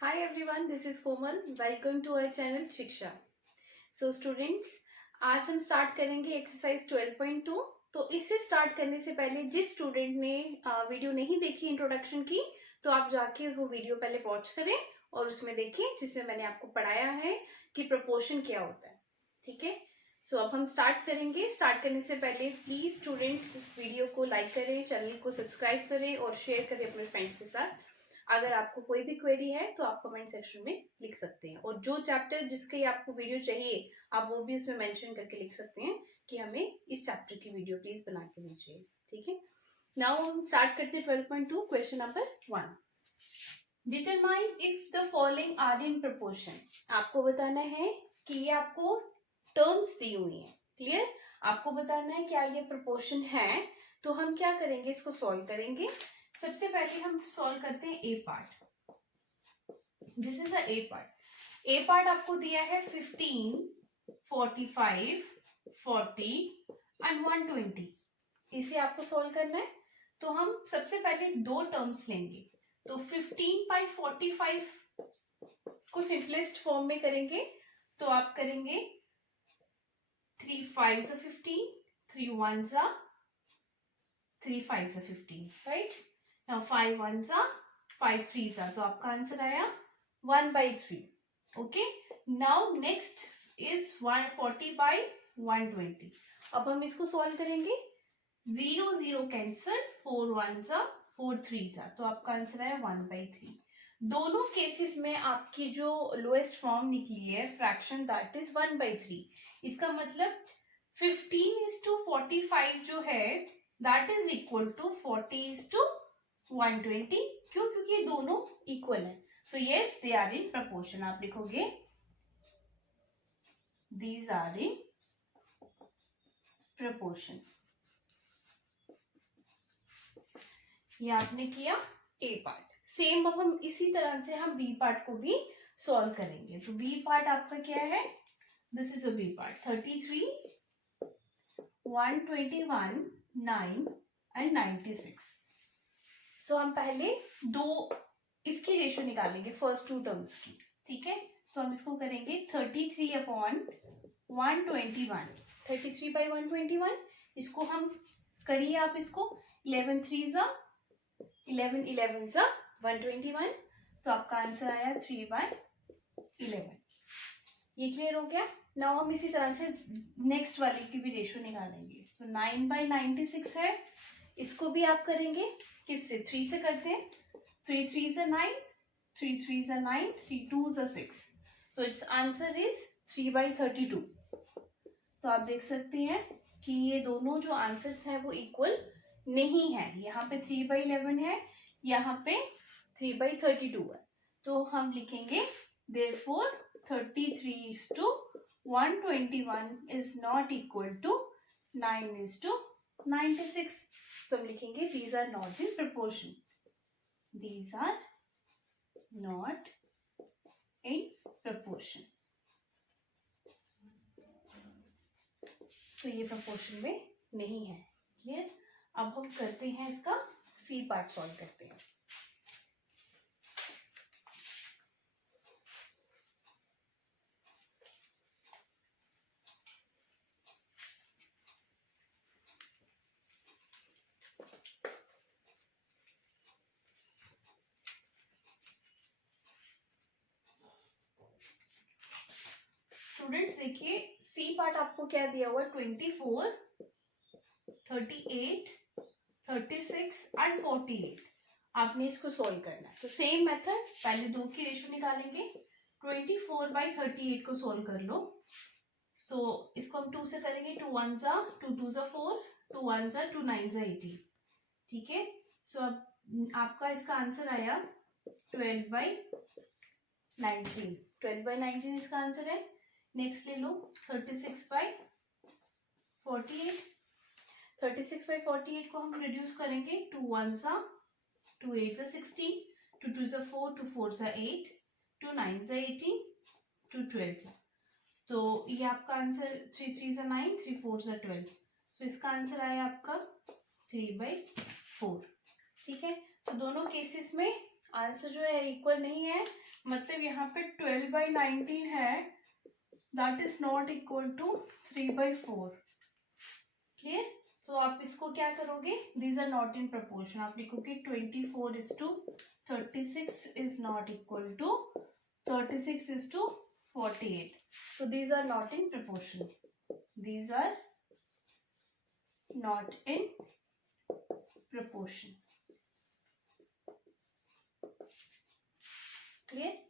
Hi everyone, this is Komal. Welcome to our channel शिक्षा. So students, आज हम start करेंगे एक्सरसाइज 12.2. तो इससे स्टार्ट करने से पहले जिस स्टूडेंट ने वीडियो नहीं देखी इंट्रोडक्शन की, तो आप जाके वो वीडियो पहले वॉच करें और उसमें देखें जिसमें मैंने आपको पढ़ाया है कि प्रपोर्शन क्या होता है. ठीक है. सो अब हम स्टार्ट करेंगे. स्टार्ट करने से पहले प्लीज स्टूडेंट्स इस वीडियो को लाइक करें, चैनल को सब्सक्राइब करें और शेयर करें अपने फ्रेंड्स के साथ. अगर आपको कोई भी क्वेरी है तो आप कमेंट सेक्शन में लिख सकते हैं और जो चैप्टर जिसके आपको वीडियो चाहिए आप वो भी उसमें मेंशन करके लिख सकते हैं कि हमें इस चैप्टर की वीडियो प्लीज बना के दीजिए. ठीक है. नाउ हम स्टार्ट करते हैं 12.2. Question number 1. Determine if the following are in proportion. आपको बताना है कि ये आपको टर्म्स दी हुई है. क्लियर. आपको बताना है क्या ये प्रपोर्शन है. तो हम क्या करेंगे, इसको सॉल्व करेंगे. सबसे पहले हम सॉल्व करते हैं A part. This is a A part. A part आपको दिया है 15, 45, 40 एंड 120. इसे आपको सॉल्व करना है. तो हम सबसे पहले दो टर्म्स लेंगे. तो 15/45 को सिंपलेस्ट फॉर्म में करेंगे. तो आप करेंगे 3 5s are 15, 3 1s are 3 5s are 15, right? Now 5 1s are 5 3s are. तो आपका आंसर आया 1/3. Okay. Now next is 140/120. अब हम इसको सॉल्व करेंगे. 0 0 cancel, 4 1s are 4 3s are. तो आपका आंसर आया 1/3. दोनों केसेस में आपकी जो लोएस्ट फॉर्म निकली है फ्रैक्शन दैट इज 1/3. इसका मतलब 15:45 जो है दैट इज इक्वल टू 40:120. क्यों? क्योंकि ये दोनों इक्वल है. So yes they are in proportion. आप लिखोगे दीज आर इन प्रपोर्शन. ये आपने किया ए पार्ट. सेम अब हम इसी तरह से हम बी पार्ट को भी सॉल्व करेंगे. तो बी पार्ट आपका क्या है. This is a B part. 33, 121, 9 and 96. सो हम पहले दो इसकी रेशियो निकालेंगे फर्स्ट टू टर्म्स की. ठीक है. तो हम इसको करेंगे 33/121. 33/121. इसको हम करिए आप इसको 11 3s are 11 11s are 121. तो आपका आंसर आया 3/11. ये क्लियर हो गया. नाउ हम इसी तरह से नेक्स्ट वाले की भी रेशियो निकालेंगे. तो 9/96 है. इसको भी आप करेंगे किससे, 3 से करते हैं. 3 3s are 9, 3 3s are 9, 3 2s are 6. तो इट्स आंसर इज 3/32. तो आप देख सकते हैं कि ये दोनों जो आंसर्स है वो इक्वल नहीं है. यहाँ पे 3/11 है, यहाँ पे 3/32 है. तो हम लिखेंगे therefore 33:121 is not equal to 9:96. So हम लिखेंगे these are not in proportion. These are not in proportion. तो ये proportion में नहीं है. क्लियर. अब हम करते हैं इसका सी पार्ट सॉल्व करते हैं. स्टूडेंट्स देखिए सी पार्ट आपको क्या दिया हुआ है. 24, 38, 36 एंड 48. आपने इसको सॉल्व करना है. तो सेम मेथड, पहले दो की रेशियो निकालेंगे. 24/38 को सॉल्व कर लो. सो इसको हम 2 से करेंगे. 2 1s are 2 2s are 4, 2 1s are 2 9s are 18. ठीक है. सो अब आपका इसका आंसर आया 12/19. 12/19 इसका आंसर है. नेक्स्ट ले लो 36/48. 36/48 को हम रिड्यूस करेंगे. 2 1s are 2 8s are 16, 2 2s are 4, 2 4s are 8, 2 9s are 18, 2 12s are. तो ये आपका answer 3 3s are 9, 3 4s are 12. तो इसका आंसर आया आपका 3/4. ठीक है. तो दोनों केसेस में आंसर जो है इक्वल नहीं है, मतलब यहाँ पे 12/19 है, that is not equal to 3/4। Clear? So आप इसको क्या करोगे, these are not in proportion, आप लिखोगे 24:36 is not equal to 36:48। so these are not in proportion, these are not in proportion। Clear?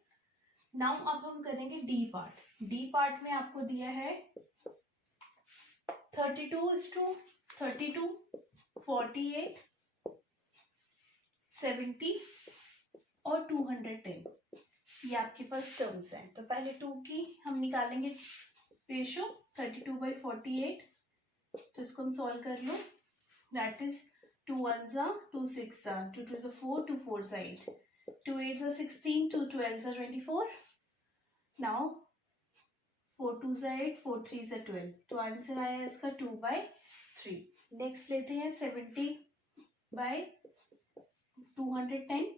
Now अब हम करेंगे डी पार्ट। डी पार्ट में आपको दिया है 32:32, 48, 70 और 210, ये आपके पास टर्म्स हैं। तो पहले 2 की हम निकालेंगे रेशो, 32/48, तो इसको हम सॉल्व कर लो, that is 2 1s are 2 6s are 2 2s are 4 2 4s are 8 2 8s are 16 2 12s are 24। Now 4 2s are 8 4 3s are 12, तो आंसर आया इसका 2/3। नेक्स्ट लेते हैं 70/210,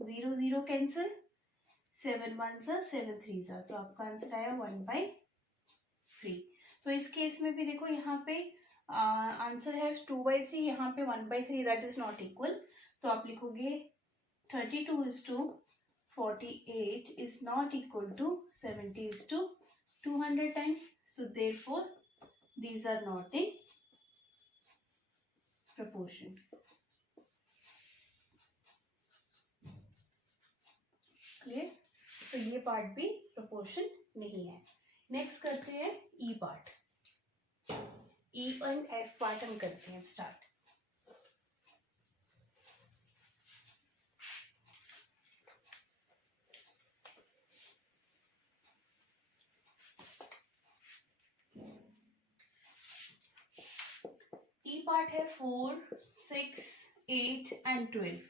0 0 cancel, 7 1s are 7 3s are, तो आपका आंसर आया 1/3। तो इस केस में भी देखो यहाँ पे आंसर है 2/3, यहाँ पे 1/3, दैट इज नॉट इक्वल। तो आप लिखोगे 32:48 is not equal to 70:210। So therefore these are not in proportion. Clear? तो ये पार्ट भी प्रपोर्शन नहीं है। नेक्स्ट करते हैं E part. E and F part हम करते हैं स्टार्ट। ई पार्ट है 4 6 8 एंड 12।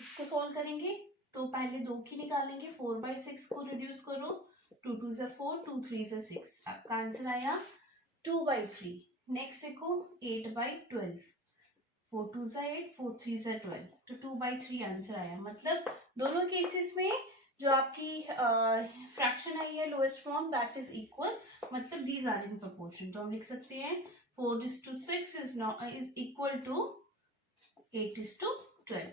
इसको सॉल्व करेंगे तो पहले 2 की निकालेंगे, 4/6 को रिड्यूस करो, 2 2s are 4 2 3s are 6, आपका आंसर आया 2/3। नेक्स्ट देखो 8/12, 4 2s are 8 4 3s are 12, तो 2/3 आंसर आया। मतलब दोनों केसेस में जो आपकी फ्रैक्शन आई है lowest form, that is equal, मतलब दीज आर इन प्रोपोर्शन। तो हम लिख सकते हैं 4:6 is equal to 8:12,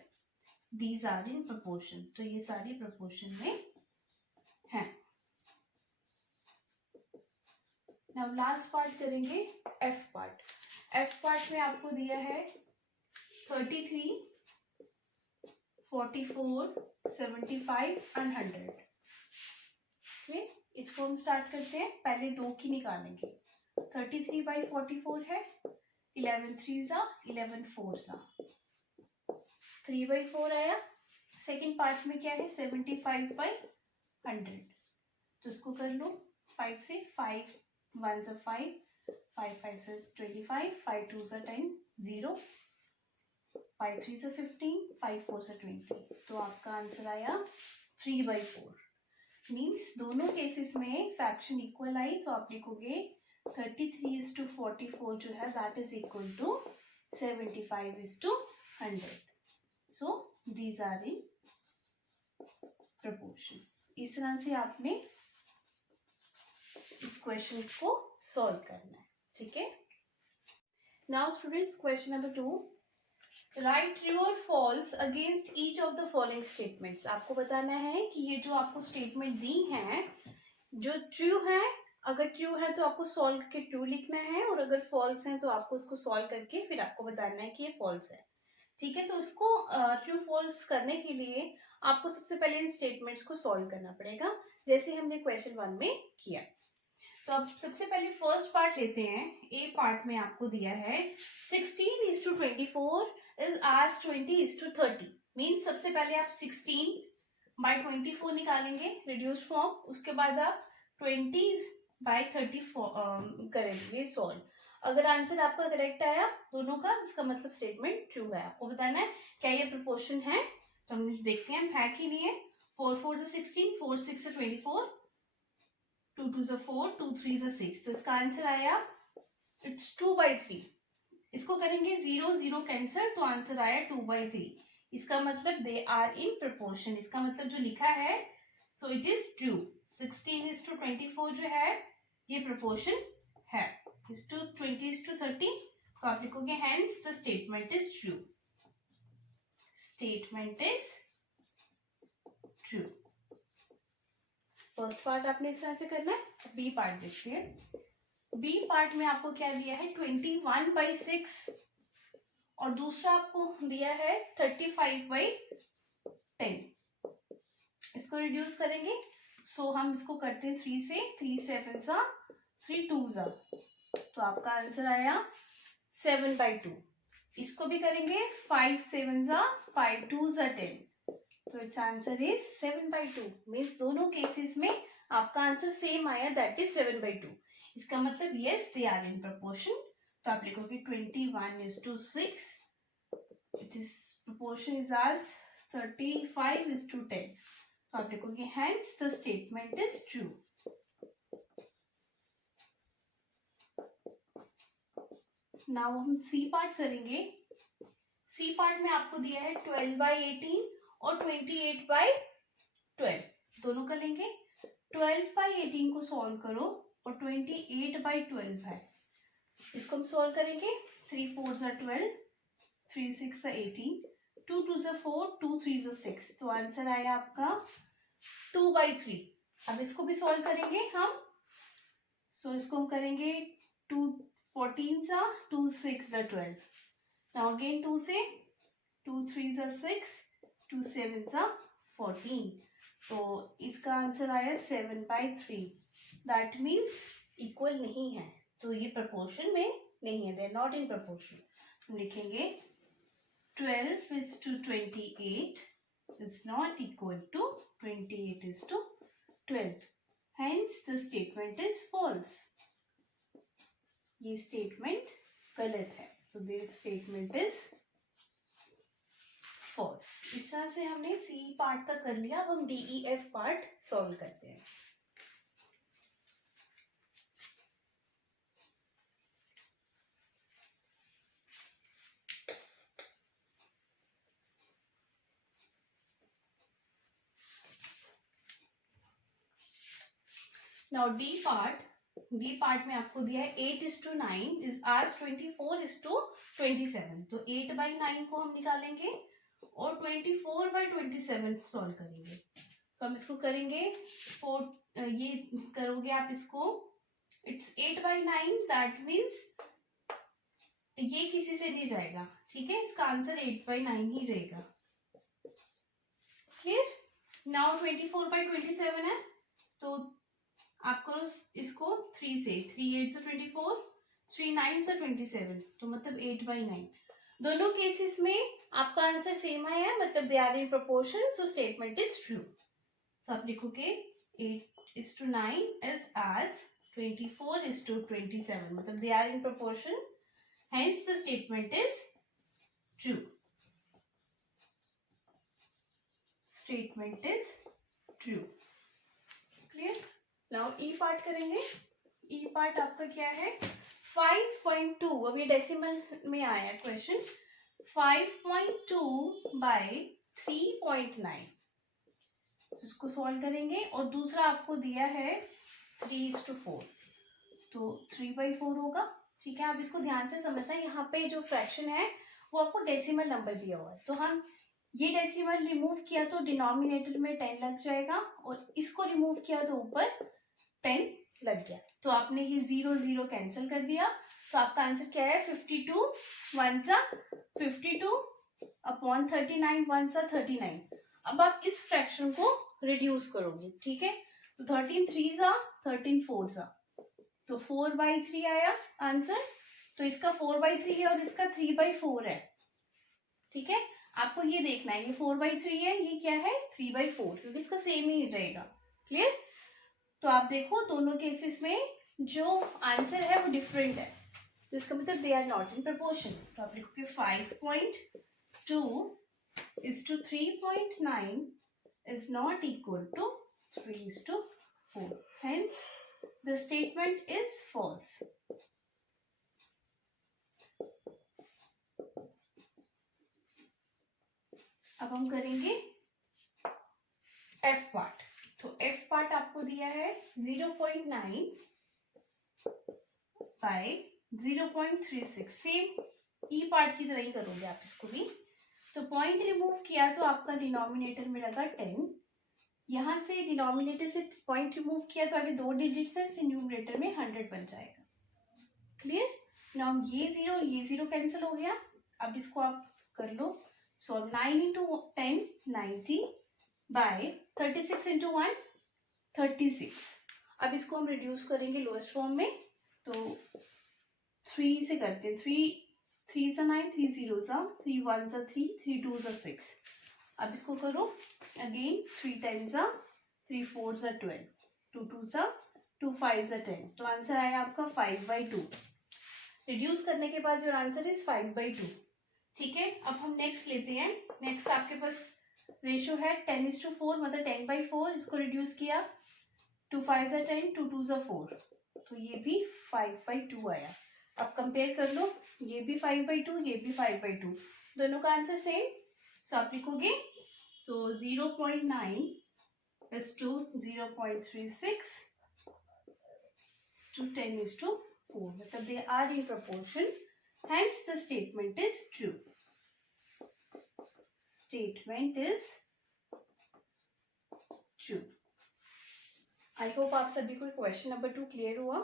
these are in proportion. तो ये सारी प्रोपोर्शन में है। नाउ लास्ट पार्ट करेंगे एफ पार्ट। एफ पार्ट में आपको दिया है 33 44 75 एंड 100। ठीक, इसको हम स्टार्ट करते हैं। पहले 2 की निकालेंगे, 33/44 है, 11 3s are 11 4s are 3/4 आया। सेकेंड पार्ट में क्या है 75/100, तो इसको कर लो 5 से, 5 1s are 5 5 5s are 25 5 2s are 10 0 5 3s are 15 5 4s are 20, तो आपका आंसर आया 3/4। मीन्स दोनों केसेस में फ्रैक्शन इक्वल आई, तो आप लिखोगे 33:44 जो है that is equal to 75:100। So these are in proportion. इस तरह से आपने इस क्वेश्चन को सॉल्व करना है। ठीक है, now students question number 2, write true और false against each of the following statements. आपको बताना है कि ये जो आपको स्टेटमेंट दी हैं, जो ट्रू है, अगर ट्रू है तो आपको सॉल्व करके ट्रू लिखना है, और अगर फॉल्स है तो आपको उसको सॉल्व करके फिर आपको बताना है कि ये फॉल्स है। ठीक है, तो उसको ट्रू फॉल्स करने के लिए आपको सबसे पहले इन स्टेटमेंट्स को सॉल्व करना पड़ेगा, जैसे हमने क्वेश्चन 1 में किया। तो अब सबसे पहले फर्स्ट पार्ट लेते हैं। ए पार्ट में आपको दिया है 16:24 इज आज 20:30। मीन्स सबसे पहले आप 16/24 निकालेंगे रिड्यूस फॉर्म, उसके बाद आप 20/30 करेंगे सॉल्व। अगर आंसर आपका करेक्ट आया दोनों का, इसका मतलब स्टेटमेंट ट्रू है। आपको बताना है क्या ये प्रोपोर्शन है, तो हम देखते हैं है कि नहीं है। 4 4 से 16 4 6 से 24 2 2 से 4 2 3 से 6, तो इसका आंसर आया इट्स 2/3। इसको करेंगे 0 0 कैंसिल, तो आंसर आया 2/3। इसका मतलब दे आर इन प्रपोर्शन, इसका मतलब जो लिखा है सो इट इज ट्रू। 16:24 जो है ये प्रपोर्शन है, इज टू 20:30, तो आप लिखोगे hence the statement is true, statement is true. First part आपने इस तरह से करना है। बी पार्ट देखते हैं। बी पार्ट में आपको क्या दिया है 21/6 और दूसरा आपको दिया है 35/10। इसको रिड्यूस करेंगे, सो हम इसको करते हैं 3 से, 3 7 सा 3 2 सा, तो आपका आंसर आया 7/2। इसको भी करेंगे 5 7 सा 5 2 सा 10, तो इट्स आंसर इज 7/2। मीन्स दोनों केसेस में आपका आंसर सेम आया, दैट इज 7/2। इसका मतलब yes they are in proportion, तो आप लिखोगे 21:6, इट इज प्रपोर्शन इज आज 35:10, तो आप लिखोगे hence the statement is true. Now हम सी पार्ट करेंगे। सी पार्ट में आपको दिया है 12/18 और 28/12, दोनों कर लेंगे। 12/18 को सॉल्व करो और 28/12 है, इसको हम सॉल्व करेंगे। 3 4 सा 12, 3 6 सा 18, 2 2 सा 4, 2 3 सा 6, तो आंसर आया आपका 2/3। अब इसको भी सॉल्व करेंगे हम, सो इसको हम करेंगे 2 14 सा 2 6 सा 12, नाउ अगेन 2 से 2 3 सा 6, 2 7 सा 14, तो इसका आंसर आया 7/3। दैट मीन्स इक्वल नहीं है, तो ये प्रपोर्शन में नहीं है, they are not in proportion. हम लिखेंगे 12:28 is not equal to 28:12, hence the statement is false। ये स्टेटमेंट गलत है, so this statement is false। इस तरह से हमने सी पार्ट तक कर लिया। अब हम D E F part solve करते हैं। नाउ डी पार्ट में आपको दिया है 8:9 इज आज 24:27, तो 8/9 को हम निकालेंगे और 24/27 सॉल्व करेंगे। तो हम इसको करेंगे 4, ये करोगे आप इसको, इट्स 8/9, दैट मीन्स ये किसी से नहीं जाएगा, ठीक है, इसका आंसर 8/9 ही रहेगा। क्लियर। नाउ 24/27 है, तो आप करो इसको 3 से, 3 8 से 24, 3 9 से 27, तो मतलब 8/9। दोनों केसेस में आपका आंसर सेम आया है, मतलब they are in proportion, so statement is true. तो आप लिखोगे 8:9 इज as 24:27, मतलब they are in proportion, hence the statement is true। Statement is true। Clear? Now E part करेंगे। E पार्ट आपका क्या है 5.2, अभी डेसिमल में आया क्वेश्चन, 5.2/3.9, इसको सॉल्व करेंगे और दूसरा आपको दिया है 3:4, तो 3/4 होगा, ठीक है। आप इसको ध्यान से समझना, यहाँ पे जो फ्रैक्शन है वो आपको डेसिमल नंबर दिया हुआ है, तो हम ये डेसिमल रिमूव किया तो डिनोमिनेटर में 10 लग जाएगा और इसको रिमूव किया तो ऊपर 10 लग गया, तो आपने ये 0 0 कैंसिल कर दिया, तो आपका आंसर क्या है 52 1 सा 52/39 1 सा 39। अब आप इस फ्रैक्शन को रिड्यूस करोगे, ठीक है, तो 13 3 सा 13 4 सा, तो 4/3 आया आंसर, तो इसका 4/3 है और इसका 3/4 है, ठीक है। आपको ये देखना है, ये 4/3 है, ये क्या है 3/4, क्योंकि इसका सेम ही रहेगा। क्लियर। तो आप देखो दोनों केसेस में जो आंसर है वो डिफरेंट है, तो इसका मतलब they are not in proportion, तो आप लिखोगे 5.2:3.9 is not equal to 3:4, hence the statement is false। अब हम करेंगे एफ पार्ट। तो एफ पार्ट आपको दिया है 0.9 बाय 0.36, सेम ई पार्ट की तरह ही करोगे आप इसको भी। तो पॉइंट रिमूव किया तो आपका डिनोमिनेटर में लगा 10, यहाँ से डिनोमिनेटर से पॉइंट रिमूव किया तो आगे 2 डिजिट से न्यूमरेटर में 100 बन जाएगा। क्लियर? नाउ ये 0 और ये 0 कैंसिल हो गया। अब इसको आप कर लो। सो 9 इंटू 10 90 बाय 36 इंटू 1 36। अब इसको हम रिड्यूस करेंगे लोएस्ट फॉर्म में। तो 3 से करते हैं। 3 सा 9, 3 0 सा 3 1 सा 3 3 2 सा 6। अब इसको करो अगेन। 3 10 सा 3 4 सा 12 2 2 सा 2 5 सा 10। तो आंसर आया आपका 5/2। रिड्यूस करने के बाद योर आंसर इज 5/2। ठीक है, अब हम नेक्स्ट लेते हैं। नेक्स्ट आपके पास रेशियो है 10:4, मतलब 10/4। इसको रिड्यूस किया 2 5 सा 10 2 2 सा 4, तो ये भी 5/2 आया। अब कंपेयर कर लो, ये भी 5/2 ये भी 5/2, दोनों का आंसर सेम। सो आप लिखोगे तो 0.9 is to 0.36 is to 10:4, मतलब they are in proportion, hence the statement is true. Statement is true. I hope आप सभी को क्वेश्चन नंबर 2 क्लियर हुआ।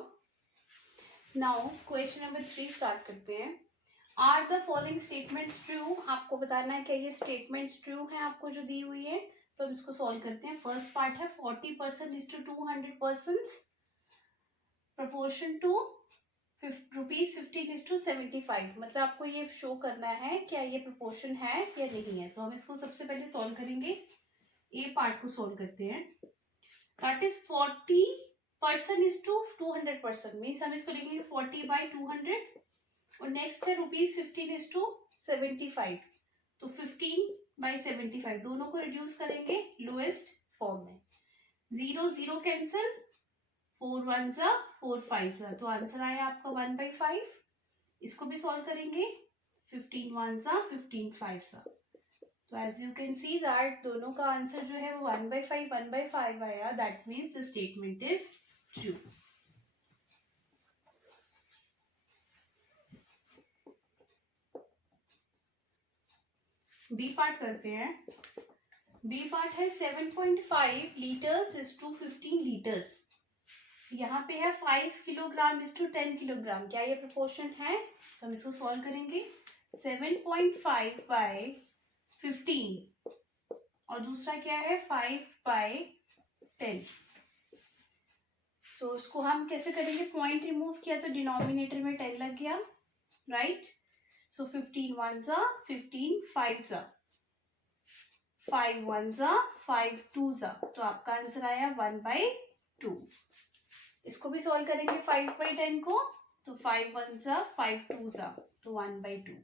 नाउ क्वेश्चन नंबर 3 स्टार्ट करते हैं। Are the following statements true? आपको बताना है क्या ये स्टेटमेंट्स ट्रू हैं आपको जो दी हुई है। तो हम इसको सॉल्व करते हैं। फर्स्ट पार्ट है 40% is to 200%, proportion to ₹15 is to 75। मतलब आपको ये शो करना है क्या ये प्रोपोर्शन है या नहीं है। तो हम इसको सबसे पहले सॉल्व करेंगे। ए पार्ट को सॉल्व करते हैं। That is 40% is to 200%, means हम इसको लिखेंगे 40/200। और नेक्स्ट है ₹15 is to 75, तो 15/75 दोनों को रिड्यूस करेंगे लोएस्ट फॉर्म में। 0 0 कैंसिल, 4 1 सा 4 5 सा, तो आंसर आया आपका 1/5। इसको भी सॉल्व करेंगे। 15 1 सा 15 5 सा, तो as you can see that दोनों का आंसर जो है वो 1/5 आया। That means the statement is true. B part करते हैं। बी पार्ट है 7.5 लीटर्स इज टू 15 लीटर्स। यहाँ पे है 5 किलोग्राम इज टू 10 किलोग्राम। क्या ये प्रोपोर्शन है? तो हम इसको सॉल्व करेंगे। 7.5 बाय 15 और दूसरा क्या है 5/10। सो इसको हम कैसे करेंगे? पॉइंट रिमूव किया तो डिनोमिनेटर में 10 लग गया, राइट। सो 15 1 सा 15 5 सा 5 1 सा 5 2 सा, तो आपका आंसर आया 1/2। इसको भी सॉल्व करेंगे 5/10 को, तो 5 1 सा 5 2 सा, तो 1/2।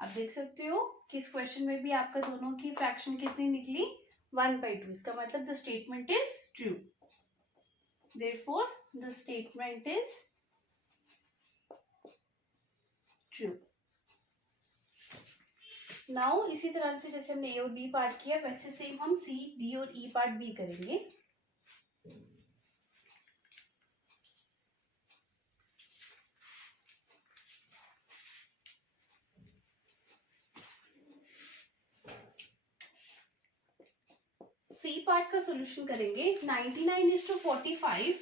आप देख सकते हो कि इस क्वेश्चन में भी आपका दोनों की फ्रैक्शन कितनी निकली? 1/2। इसका मतलब the statement is true. Therefore, the statement is true. Now, इसी तरह से जैसे हमने ए और बी पार्ट किया वैसे सेम हम सी डी और ई पार्ट भी करेंगे। सी पार्ट का सॉल्यूशन करेंगे। 99 is to 45,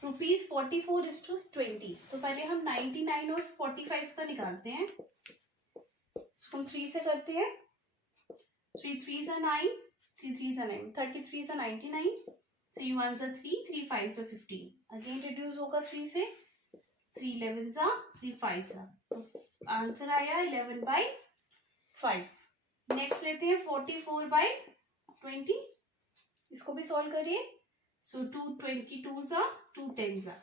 ₹44 is to 20। तो पहले हम 99 और 45 का निकालते हैं। इसको हम 3 से करते हैं। 3 3 सा 9, 3 3 सा 9, 33 सा 99, 3 1 सा 3, 3 5 सा 15। अगेन रिड्यूस होगा 3 से। 3 11 सा 3 5 सा, तो आंसर आया 11/5। नेक्स्ट लेते हैं 44/20। इसको भी सॉल्व करिए। सो 2 22 सा 2 10 सा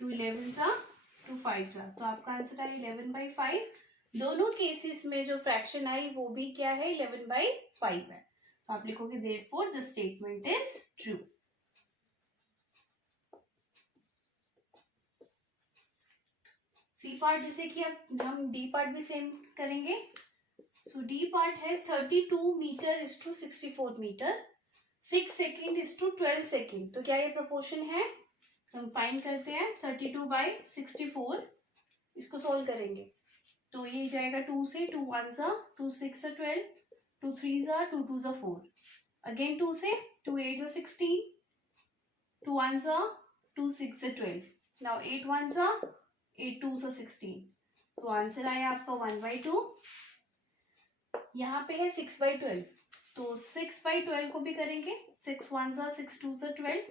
2 11 सा 2 5 सा, तो आपका आंसर आया 11/5। दोनों केसेस में जो फ्रैक्शन आई वो भी क्या है? 11/5 है। तो आप लिखोगे therefore the statement is true. C part जैसे कि अब हम डी पार्ट भी सेम करेंगे। सो डी पार्ट है 32 metre is to 64 metre, 6 second is to 12 second. तो क्या ये प्रोपोर्शन है? हम फाइंड करते हैं 32/64, इसको सोल्व करेंगे तो ये जाएगा 2 से, 2 1 जा, 2 6 जा 12, 2 3 जा, 2 2 जा 4, अगेन 2 से, 2 8 जा 16, 2 1 जा, 2 6 जा 12, नाउ 8 1 जा, 8 2 जा 16। तो आंसर आया आपका 1/2। यहाँ पे है 6/12, तो 6/12 को भी करेंगे, 6 1 जा, 6 2 जा 12,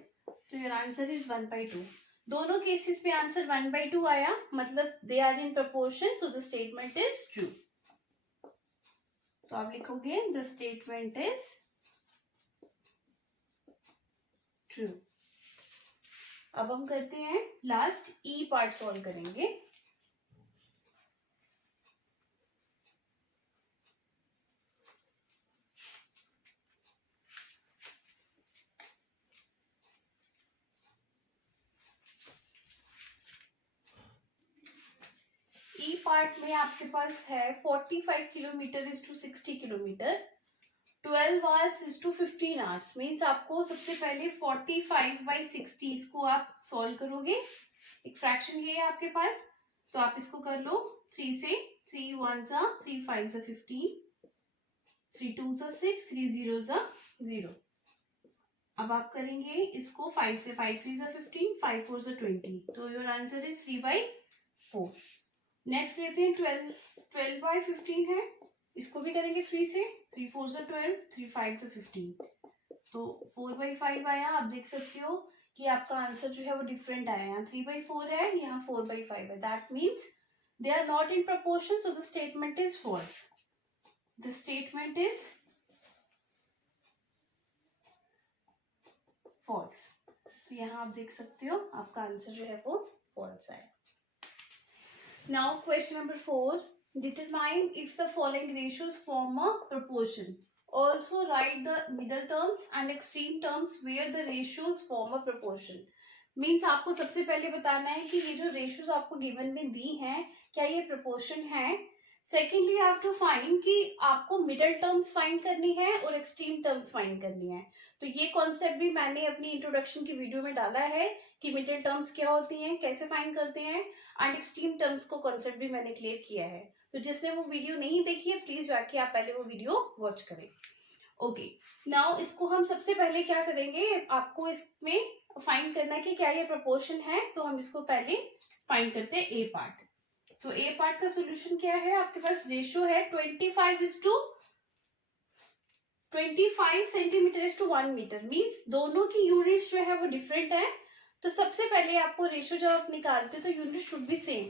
तो योर आंसर इज 1/2। दोनों केसेस पे आंसर 1/2 आया, मतलब they are in proportion, so the statement is true. तो आप लिखोगे द स्टेटमेंट इज ट्रू। अब हम करते हैं लास्ट ई पार्ट सॉल्व करेंगे। ई पार्ट में आपके पास है 45 kilometre is to 60 kilometre, 12 hours is to 15 hours. Means आपको सबसे पहले 45/60 इसको आप सॉल्व करोगे। एक फ्रैक्शन ये है आपके पास, तो आप इसको कर लो 3 से, 3 1 जा, 3 5 जा 15, 3 2 जा 6, 3 0 जा 0। अब आप करेंगे इसको 5 से, 5 3 जा 15, 5 4 जा 20, तो योर आंसर इज 3/4। नेक्स्ट लेते हैं 12/15 है, इसको भी करेंगे 3 से, 3 4 जा 12, 3 5 जा 15, तो 4/5 आया। आप देख सकते हो कि आपका आंसर जो है वो डिफरेंट आया, यहाँ 3/4 है, यहाँ 4/5 है। That means they are not in proportion, so the statement is false. The statement is false. तो यहाँ आप देख सकते हो आपका आंसर जो है वो फॉल्स आया। Now question number 4. Determine if the following ratios form a proportion. Also write the middle terms and extreme terms where the ratios form a proportion. Means आपको सबसे पहले बताना है कि ये जो ratios आपको given में दी हैं क्या ये proportion है। Secondly you have to find कि आपको मिडल टर्म्स फाइंड करनी है और एक्सट्रीम टर्म्स फाइंड करनी है। तो ये कॉन्सेप्ट भी मैंने अपनी इंट्रोडक्शन की वीडियो में डाला है कि मिडल टर्म्स क्या होती हैं, कैसे फाइंड करते हैं, एंड एक्सट्रीम टर्म्स को कॉन्सेप्ट भी मैंने क्लियर किया है। तो जिसने वो वीडियो नहीं देखी है प्लीज जाके आप पहले वो वीडियो वॉच करें। ओके, नाउ इसको हम सबसे पहले क्या करेंगे, आपको इसमें फाइंड करना है कि क्या ये प्रोपोर्शन है। तो हम इसको पहले फाइंड करते हैं ए पार्ट। तो ए पार्ट का सोल्यूशन क्या है, आपके पास रेशियो है 25 centimetre is to 1 metre. Means दोनों की यूनिट्स जो है वो डिफरेंट है। तो सबसे पहले आपको रेशियो जब आप निकालते हो तो यूनिट शुड बी सेम।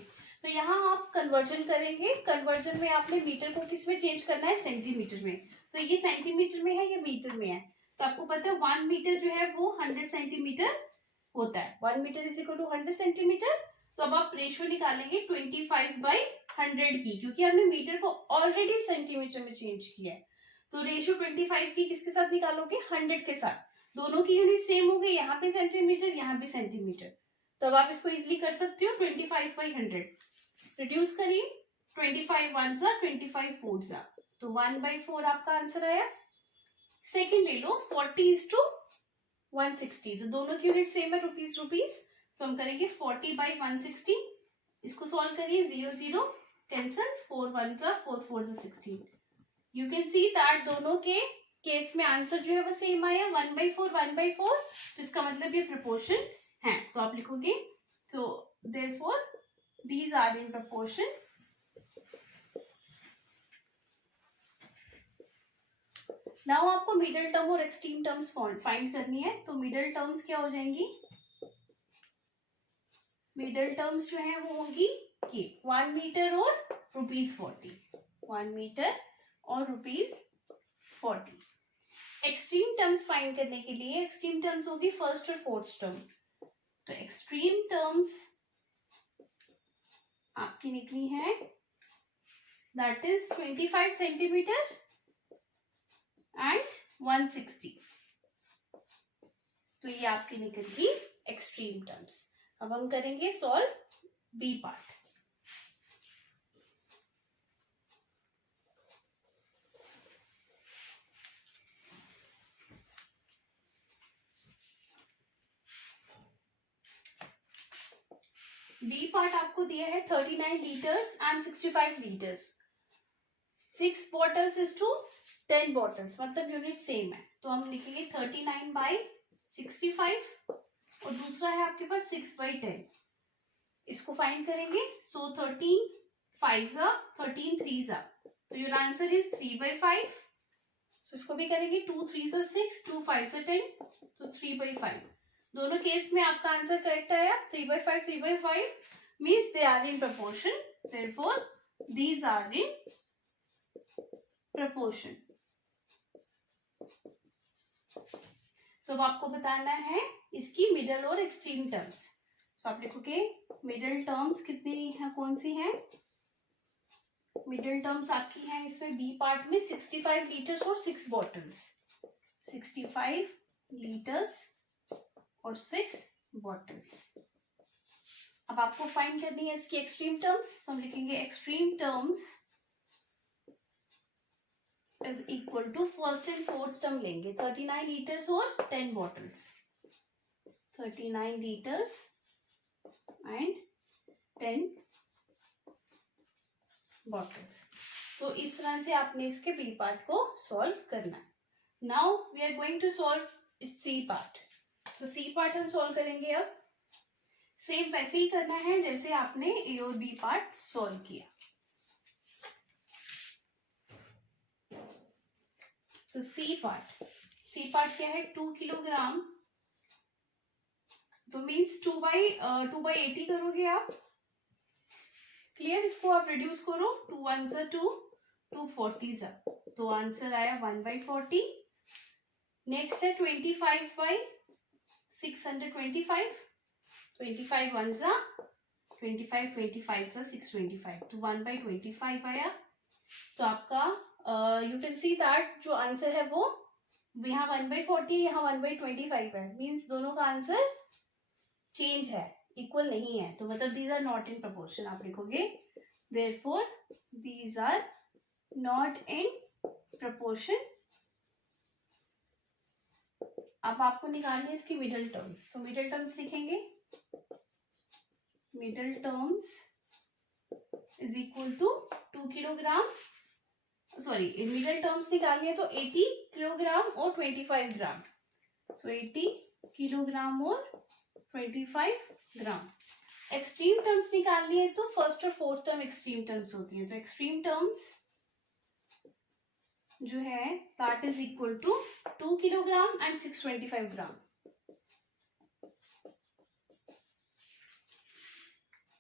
तो यहाँ आप कन्वर्जन करेंगे, कन्वर्जन में आपने मीटर को किस में चेंज करना है, सेंटीमीटर में। तो ये सेंटीमीटर में है या मीटर में है, तो आपको पता है 1 मीटर जो है वो 100 सेंटीमीटर होता है। 1 metre is equal to 100 centimetre. तो अब आप रेशियो निकालेंगे 25/100 की, क्योंकि हमने मीटर को ऑलरेडी सेंटीमीटर में चेंज किया है। तो रेशियो 25 की किसके साथ निकालोगे, 100 के साथ। दोनों की यूनिट सेम हो गई, यहाँ पे सेंटीमीटर, यहाँ भी सेंटीमीटर। तो अब आप इसको इजिली कर सकते हो 25/100। रिड्यूस करिए, 25 1 जा, 25 4 जा, तो 1/4 आपका आंसर आया। सेकेंड ले लो 40:160, तो दोनों की यूनिट सेम है, रुपीज रुपीज। तो हम करेंगे 40/160, इसको सॉल्व करिए, 0 0 कैंसल, 4 1 जा, 4 4 जा 16। यू कैन सी दैट दोनों के केस में आंसर जो है वो सेम आया, 1/4 1/4। तो इसका मतलब ये प्रोपोर्शन है। तो आप लिखोगे तो therefore these are in proportion. Now आपको मिडल टर्म और एक्सट्रीम टर्म्स फाइंड करनी है। तो मिडल टर्म्स क्या हो जाएंगी, मिडल टर्म्स जो है वो होंगी ये 1 मीटर और ₹40, 1 मीटर और ₹40। एक्सट्रीम टर्म्स फाइंड करने के लिए एक्सट्रीम टर्म्स होगी फर्स्ट और फोर्थ टर्म। तो एक्सट्रीम टर्म्स आपकी निकली है, दैट इज 25 सेंटीमीटर एंड 160। तो ये आपकी निकल गई एक्सट्रीम टर्म्स। अब हम करेंगे solve B part. B part आपको दिया है 39 litres and 65 litres, 6 bottles is to 10 bottles, मतलब यूनिट सेम है, तो हम लिखेंगे 39/65 और दूसरा है आपके पास 6/10, इसको फाइंड करेंगे। सो 13 5 13 3 तो योर आंसर इज 3/5। सो इसको भी करेंगे, 2 3 6 2 5 10, तो 3/5। दोनों केस में आपका आंसर करेक्ट आया, 3/5 3/5 means they are in proportion, therefore these are in proportion. So अब आपको बताना है इसकी मिडल और एक्सट्रीम टर्म्स। सो आप लिखोगे मिडल टर्म्स कितनी है, कौन सी है? मिडल टर्म्स आपकी हैं इसमें बी पार्ट में 65 लीटर्स और 6 बॉटल्स, 65 लीटर्स और 6 बॉटल्स। अब आपको फाइंड करनी है इसकी एक्सट्रीम टर्म्स, तो हम लिखेंगे extreme terms is equal to first and fourth term लेंगे, 39 लीटर्स और 10 बॉटल्स, 39 लीटर्स एंड 10 बॉटल्स। तो इस तरह से आपने इसके बी पार्ट को सॉल्व करना है। Now we are going to solve C part. तो सी पार्ट हम सॉल्व करेंगे, अब सेम वैसे ही करना है जैसे आपने ए और बी पार्ट सॉल्व किया। तो सी पार्ट क्या है, 2 किलोग्राम, तो मीन्स 2/80 करोगे आप, क्लियर। इसको आप रिड्यूस करो, 2 1 2 2 40, तो आंसर आया 1/40। नेक्स्ट है 25/625, 25 1 25 25 625, तो 1/25 आया। तो आपका यू कैन सी दैट जो आंसर है वो यहाँ 1/40 यहाँ 1/25 है, मीन्स दोनों का आंसर चेंज है, इक्वल नहीं है, तो मतलब these are not in proportion. आप लिखोगे therefore these are not in proportion. अब आपको निकालनी है इसकी मिडल टर्म्स, तो मिडल टर्म्स लिखेंगे, middle terms is equal to 2 kilogram, sorry middle terms निकालनी है तो 80 किलोग्राम और 25 ग्राम, सो 80 किलोग्राम और 25 ग्राम। एक्सट्रीम टर्म्स निकालनी है तो फर्स्ट और फोर्थ टर्म एक्सट्रीम टर्म्स होती है, तो एक्सट्रीम टर्म्स जो है that is equal to 2 kilogram and 625 gram.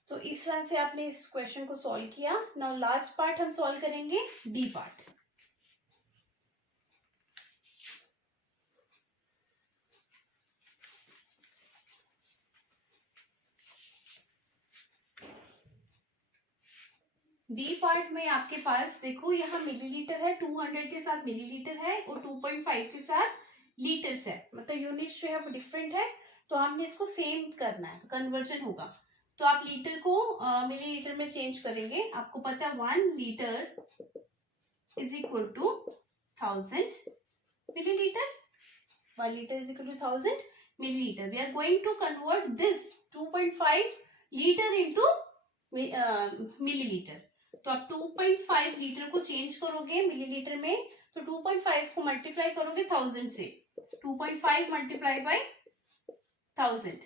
तो इस तरह से आपने इस क्वेश्चन को सॉल्व किया। नाउ लास्ट पार्ट हम सॉल्व करेंगे, डी पार्ट। डी पार्ट में आपके पास देखो यहाँ मिलीलीटर है, 200 के साथ मिलीलीटर है और 2.5 के साथ लीटर्स है, मतलब यूनिट्स जो है वो डिफरेंट है, तो हमने इसको सेम करना है, कन्वर्जन होगा। तो आप लीटर को मिलीलीटर में चेंज करेंगे। आपको पता है 1 litre is equal to 1000 millilitre, 1 litre is equal to 1000 millilitre. We are going to convert this 2.5 litre into millilitre. तो आप 2.5 लीटर को चेंज करोगे मिलीलीटर में, तो 2.5 को मल्टीप्लाई करोगे 1000 से, 2.5 मल्टीप्लाई बाय 1000,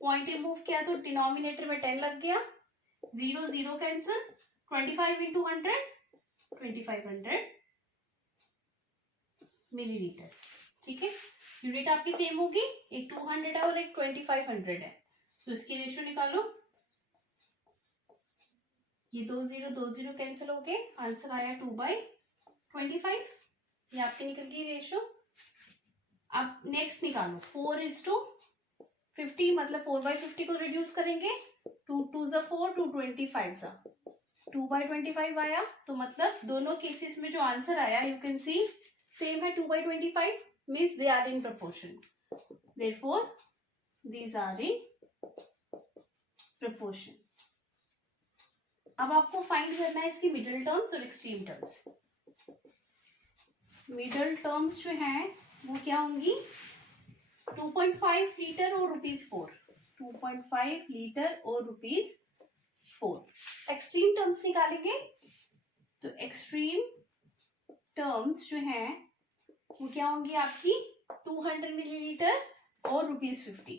पॉइंट रिमूव किया तो डिनोमिनेटर में 10 लग गया, 0 0 कैंसिल, 25 इंटू 100 2500 मिलीलीटर, ठीक है। यूनिट आपकी सेम होगी, एक 200 है और एक 2500 है, तो इसकी रेशियो निकालो, ये 2 0 कैंसिल हो गए, आंसर आया 2/25, ये आपकी निकल गई रेशियो। अब नेक्स्ट निकालो 4:50, मतलब 4/50 को रिड्यूस करेंगे, 2 2 4 2 25 2/25 आया, तो मतलब दोनों केसेस में जो आंसर आया यू कैन सी सेम है, 2/25 means they are in proportion, therefore these are in proportion. अब आपको फाइंड करना है इसकी मिडल टर्म्स और एक्सट्रीम टर्म्स। मिडल टर्म्स जो हैं वो क्या होंगी, 2.5 लीटर और ₹4, 2.5 लीटर और ₹4। एक्सट्रीम टर्म्स निकालेंगे तो एक्सट्रीम टर्म्स जो हैं वो क्या होंगी आपकी 200 मिलीलीटर और ₹50।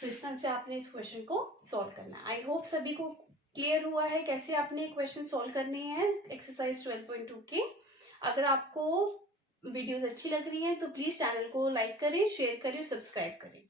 तो इस तरह से आपने इस क्वेश्चन को सॉल्व करना है। आई होप सभी को क्लियर हुआ है कैसे आपने क्वेश्चन सॉल्व करने हैं एक्सरसाइज 12.2 के। अगर आपको वीडियोस अच्छी लग रही है तो प्लीज चैनल को लाइक करें, शेयर करें, सब्सक्राइब करें।